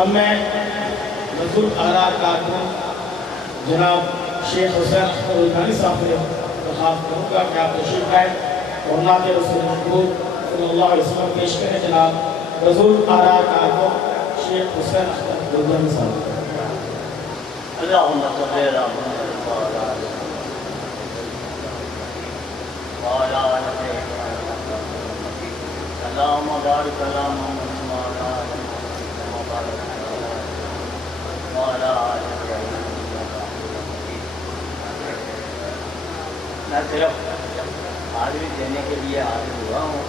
اب میں بزرگ آراء کارکن جناب شیخ حسین اختر الدانی صاحب نے درخواست کروں گا کہ آپ تشریف لائیں اور نعت رسول محبوب صلی اللہ علیہ وسلم پیش کریں جناب بزرگ آراء کارکن شیخ حسین اختر الدانی صاحب۔ اللہم صلی علی محمد وعلی آلہ اللہم بارک علی محمد وعلی آلہ۔ میں صرف حاضری دینے کے لیے حاضر ہوا ہوں،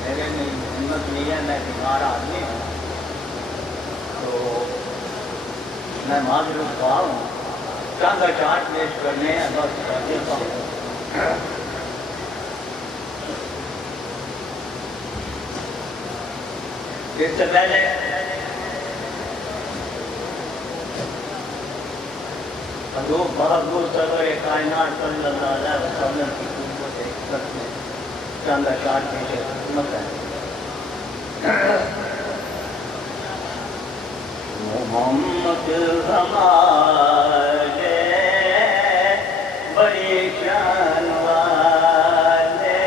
میرے میں ہمت نہیں ہے، میں بیمار آدمی ہوں، تو میں معذرت خواہ ہوں، چند اشعار پیش کرنے ہیں، بس کر دیتا ہوں۔ اس سے پہلے حضور بہادر سرور کائنات صلی اللہ علیہ وسلم کی قوت عزت میں چند اشعار پیش خدمت ہے۔ محمد ہمارے بڑی شان والے،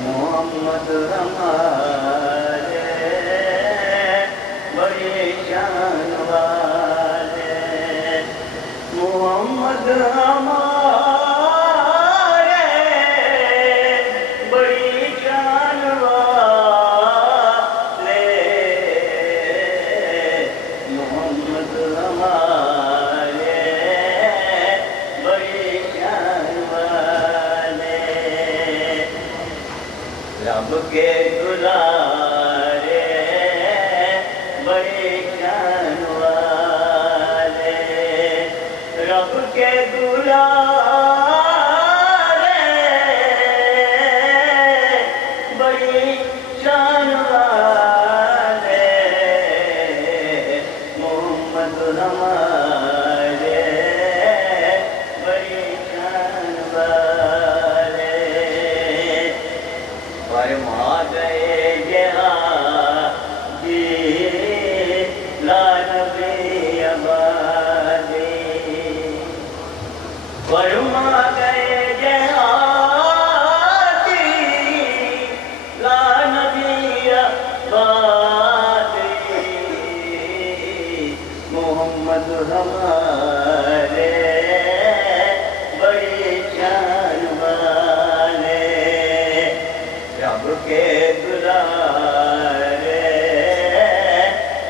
محمد ہمارے بڑی شان والے، محمد ہمارے بڑی شان رب کے دلارے بڑے شان والے، رب کے دلارے بڑی شان والے، محمد ہمارے بڑی شان والے، فرما گئے جہادی لا نبی آبادی، فرما گئے جہادی لا نبی آبادی، محمد ہمارے بڑی شان والے، رب کے دلارے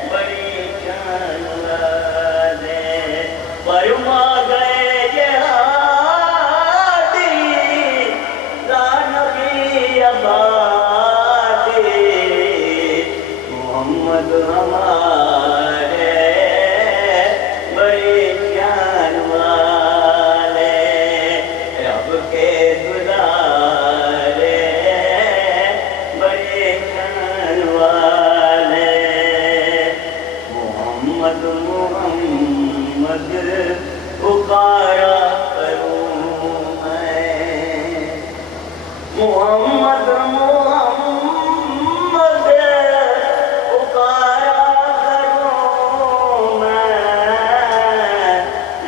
بڑی شان والے، فرما گئے جہادی لا نبی آبادی، محمد ہمارے بڑی شان والے، رب کے دلارے محمد پکارا کروں میں، محمد محمد پکارا کروں میں،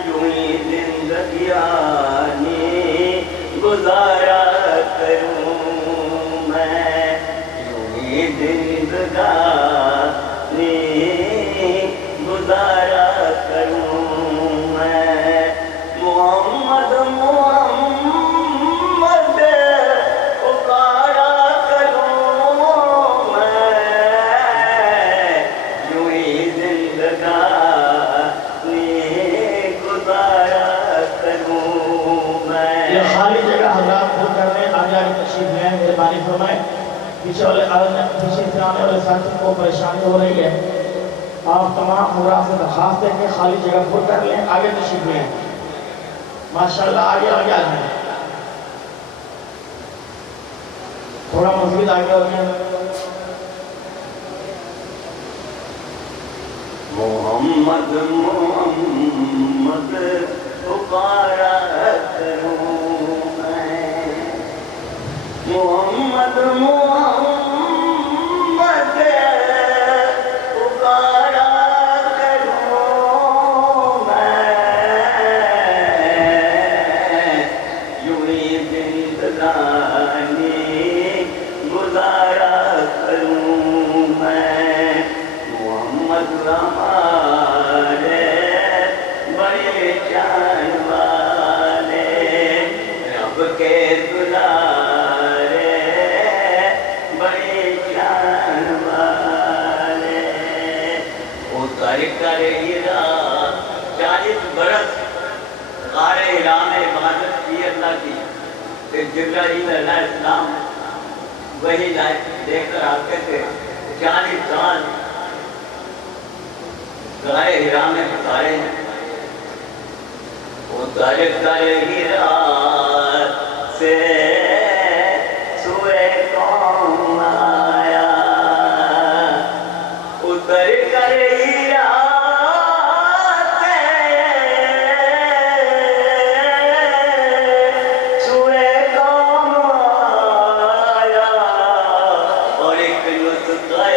یوں ہی زندگیانی گزارا کروں میں، یوں ہی زندگانی گزارا کروں میں، محمد محمد پکارا کروں میں، یوں ہی زندگانی گزارا کروں میں۔ یہ خالی جگہ حضرات بھول کر لیں، آگے آگے تشریف لیں، مہربانی فرمائیں، پیچھے سے آنے والے ساتھی کو پریشانی ہو رہی ہے، آپ تمام حضرات سے درخواست ہے کہ خالی جگہ پر کر لیں، آگے تشریف لیں، ماشاءاللہ آگے آگے آ جائیں، تھوڑا مزید آگے ہو جائیں۔ محمد محمد پکارا کروں میں، محمد محمد در ہیرا 40 برس غار ہرا میں عبادت کی اللہ کی. پھر جبرائیل علیہ السلام وہی لے کر آتے تھے. 40 سال غار ہرا میں گزارے ہیں. وہ در ہیرا سے سوئے قوم آیا. اتر کر ہیرا سے سوئے قوم آیا اور ایک نسخہ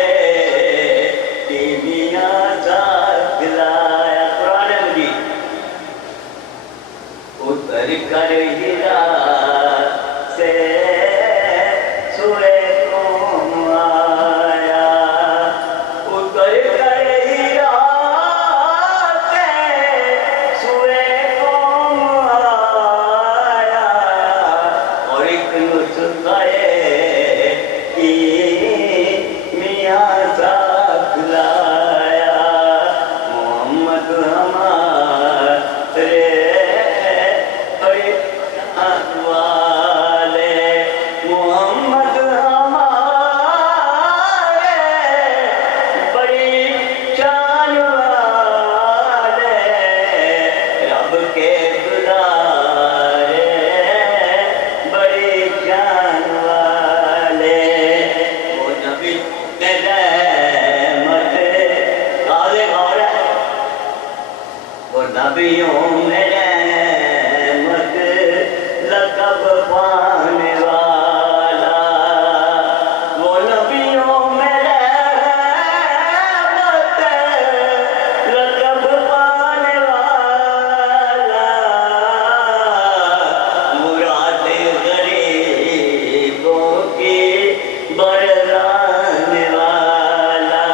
کیمیا ساتھ لایا. قرآن مجید. اتر کر ہیرا سے سوئے قوم آیا. اتر کر ہیرا سے سوئے قوم آیا اور ایک نسخہ کیمیا ساتھ لایا. محمد ہمارے بڑے جان والے. محمد ہمارے بڑی جان والے. رب کے دلارے بڑی جان والے. وہ نبی رحمت قاضی غور ہے. وہ نبیوں میں رحمت لقب پانے والا. وہ نبیوں میں رحمت لقب پانے والا. مراد غریبوں کی برلانے والا.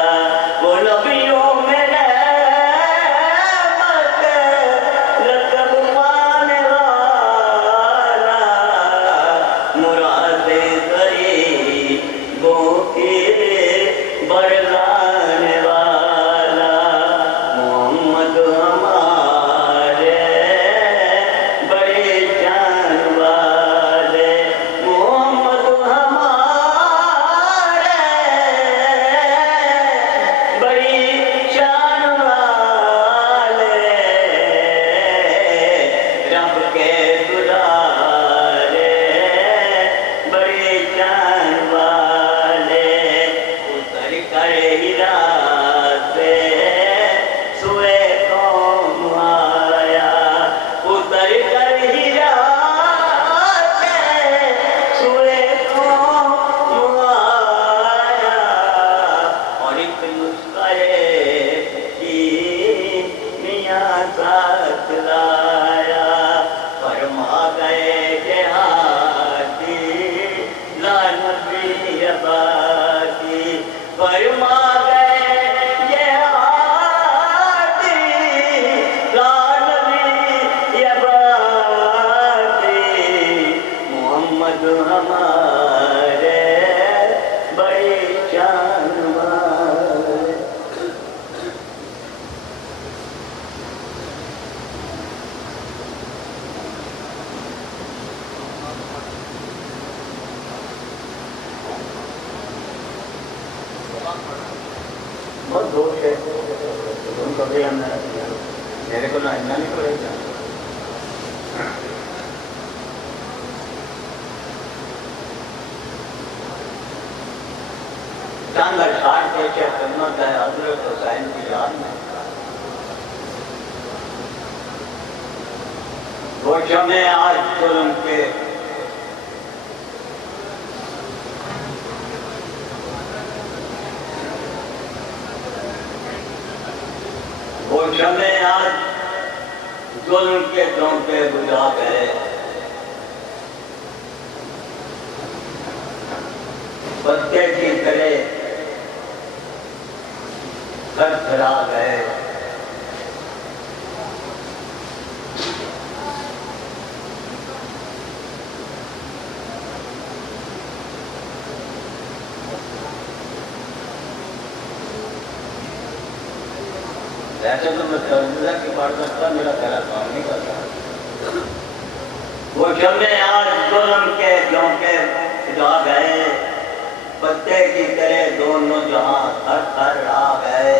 وہ نبیوں میں رحمت لقب پانے والا. مراد غریبوں کی برلانے والا. محمد ہمارے بڑے جان والے. محمد ہمارے بڑی جان والے. رب کے دلارے بڑی جان والے. اتر کر ہیرا سے سوئے قوم آیا. اتر کر ہیرا سے سوئے قوم آیا اور ایک نسخہ کیمیا ساتھ لایا. فرما گئے جہادی لا نبی عبادی. فرما گئے جہادی لا نبی عبادی. محمد ہمارے بڑے جان والے. بہت دوست ہے ان کو بھی ہم نے میرے کو اتنا نہیں پڑے گا. چاند 60 پیش خدمت ہے حضرت حسین کی یاد میں. وہ شمع آج ظلم کے وہ شمع آج ظلم کے دھونکے بجھا گئے. پتے کی طرح گھر پھرا گئے. ویسے تو میں ترجمہ کی پڑھ سکتا، میرا تیرا کام نہیں کرتا۔ وہ شمع آج ظلم کے جھونکے جا گئے، پتے کی طرح دونوں جہاں تھر تھر آ گئے۔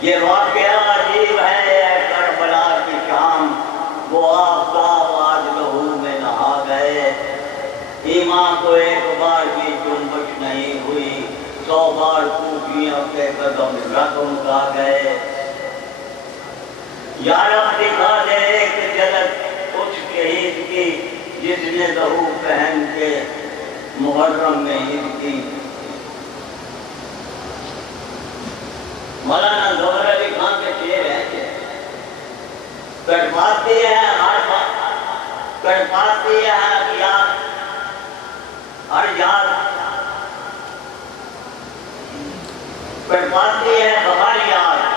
یہ واقعہ عجیب ہے اے کربلا کی شام، وہ آفتاب آج لہو میں نہا گئے۔ ایمان کو ایک بار بھی جنبش نہیں ہوئی، 100 بار کوفیوں کے قدم رقم کا گئے۔ یا رب دکھا دے ایک جھلک اس شہید کی، جس نے لہو پہن کے محرم میں عید کی۔ مولانا ظفر علی خان کے شعر ہیں، کڑپاتی ہے ہر بات، کڑپاتی ہے ہر یاد، ہر یاد کڑپاتی ہے بہار یاد،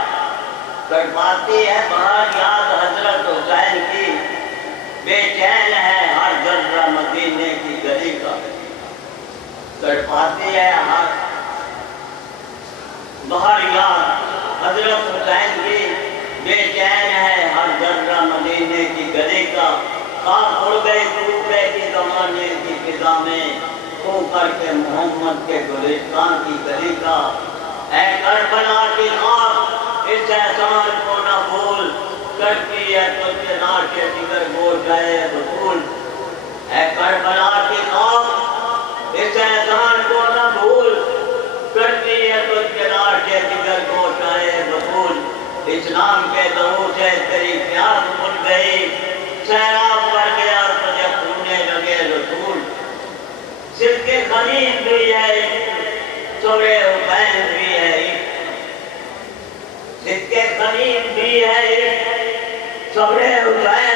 کڑپاتی ہے بہار یاد حضرت حسین کی، بے چین ہے ہر ذرہ مدینے کی گلی کا۔ کڑپاتی ہے ہر بہار یاد حضرت حسین کی، بے چین ہے ہر ذرہ مدینے کی گلی کا۔ خاک اڑ گئی کوفے کی زمانے کی فضا میں، تو کر کے محمد کے گلستان کی گلی کا۔ اے کربلا کی خاک اس احسان کو نہ بھول، کرتی ہے تجھ کے ناش جگر گوش ہے بطول۔ اے کربلا کی خاک اس احسان کو نہ بھول، کرتی ہے تجھ کے ناش جگر گوش ہے بطول۔ اسلام کے لہو سے تیری پیاس بجھ گئی، سیراب کر گیا تجھے کھونے لگے رسول۔ صدق خلیل بھی ہے صبر حسین بھی ہے، صدق خلیل بھی ہے صبر حسین